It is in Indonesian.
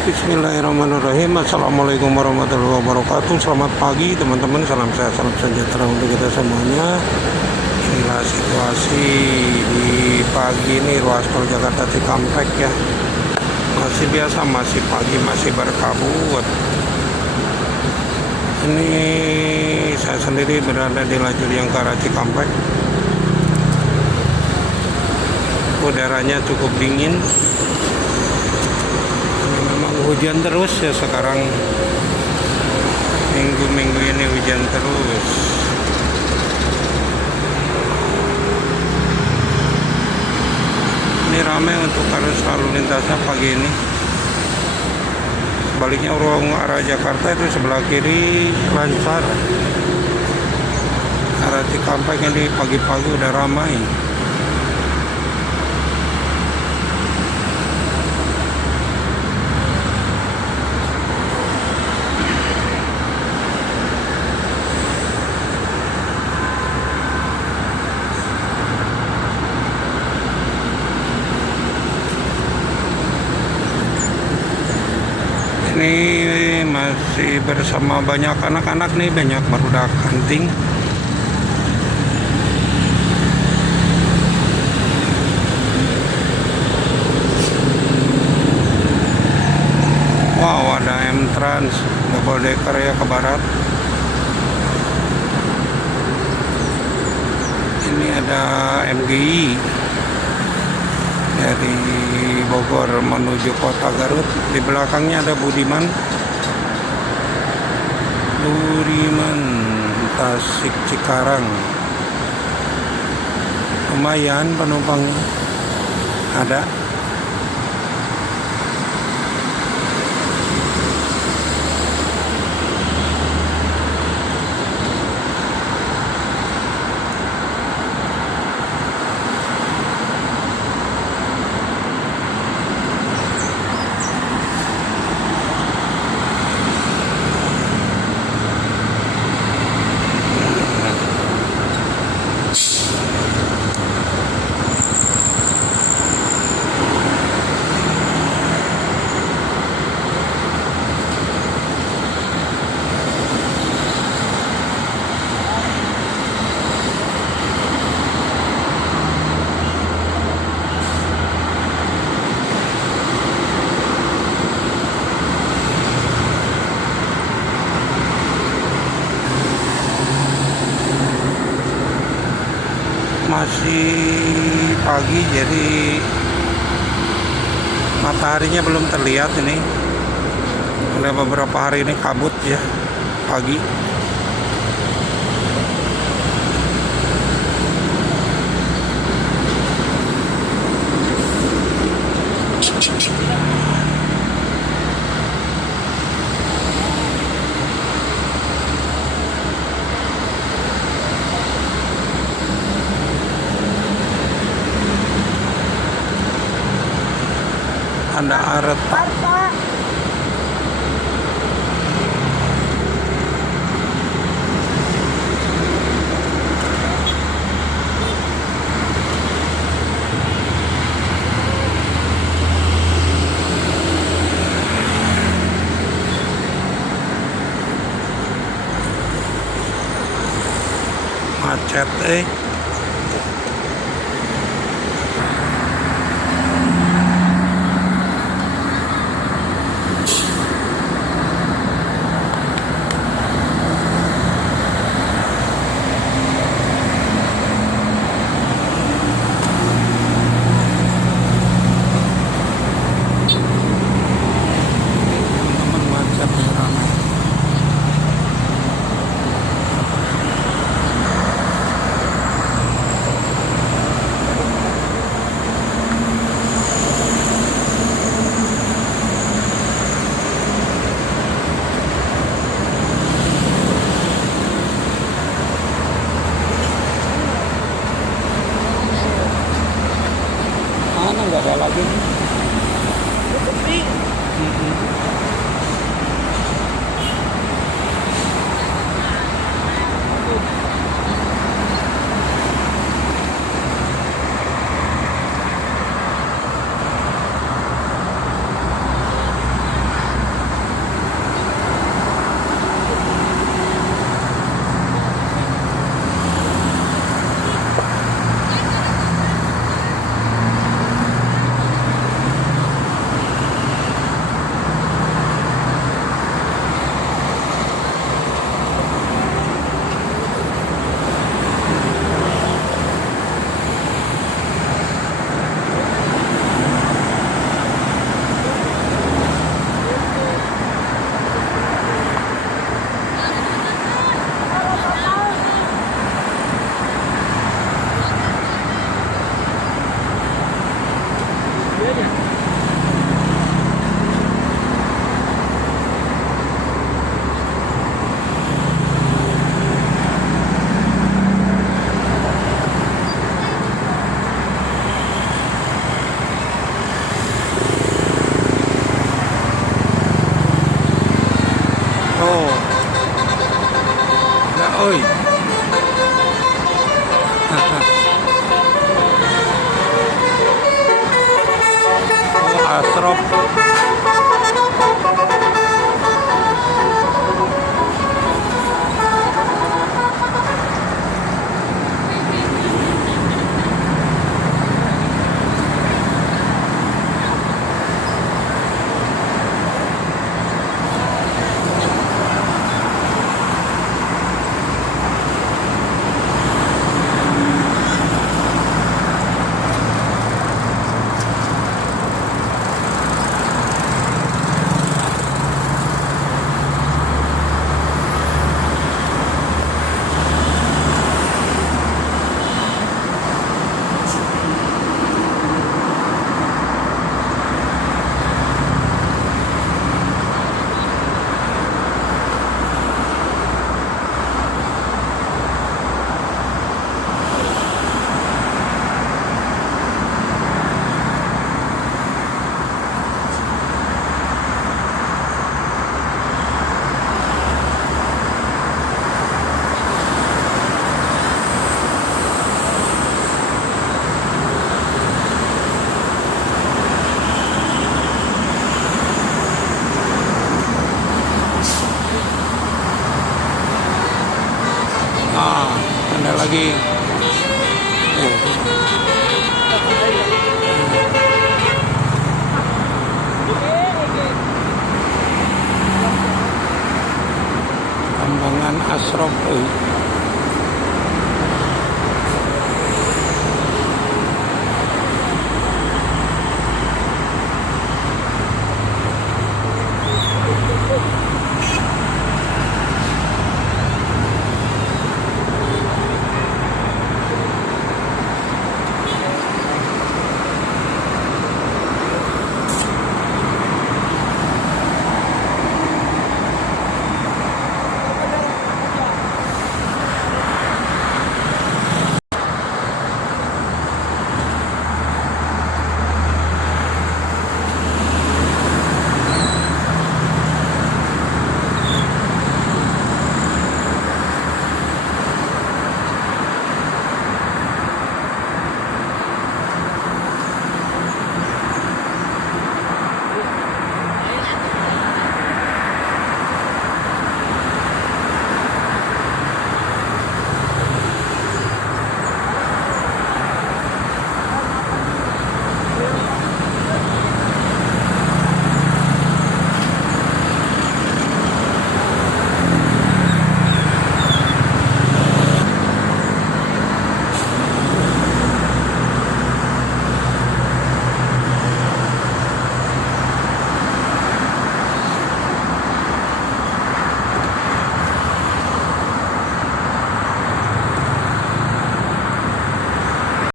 Bismillahirrahmanirrahim. Assalamualaikum warahmatullahi wabarakatuh. Selamat pagi teman-teman. Salam sehat, salam sejahtera untuk kita semuanya. Inilah situasi di pagi ini ruas tol Jakarta Cikampek ya. Masih biasa, masih pagi, masih berkabut. Ini saya sendiri berada di lajur yang ke arah Cikampek. Udaranya cukup dingin. Hujan terus ya sekarang, minggu-minggu ini hujan terus. Ini ramai untuk arus lalu lintasnya pagi ini. Sebaliknya arah Jakarta itu sebelah kiri lancar. Arah Cikampek ini pagi-pagi udah ramai. Ini masih bersama banyak anak-anak nih, banyak barudak hunting. Wow, ada M-Trans double decker ya ke barat. Ini ada MGI dari Bogor menuju kota Garut. Di belakangnya ada Budiman Tasik Cikarang. Lumayan penumpangnya ada. Masih pagi, jadi mataharinya belum terlihat. Ini udah beberapa hari ini kabut ya pagi. Ada Arta. Macet mana nggak ada lagi nih. Asrop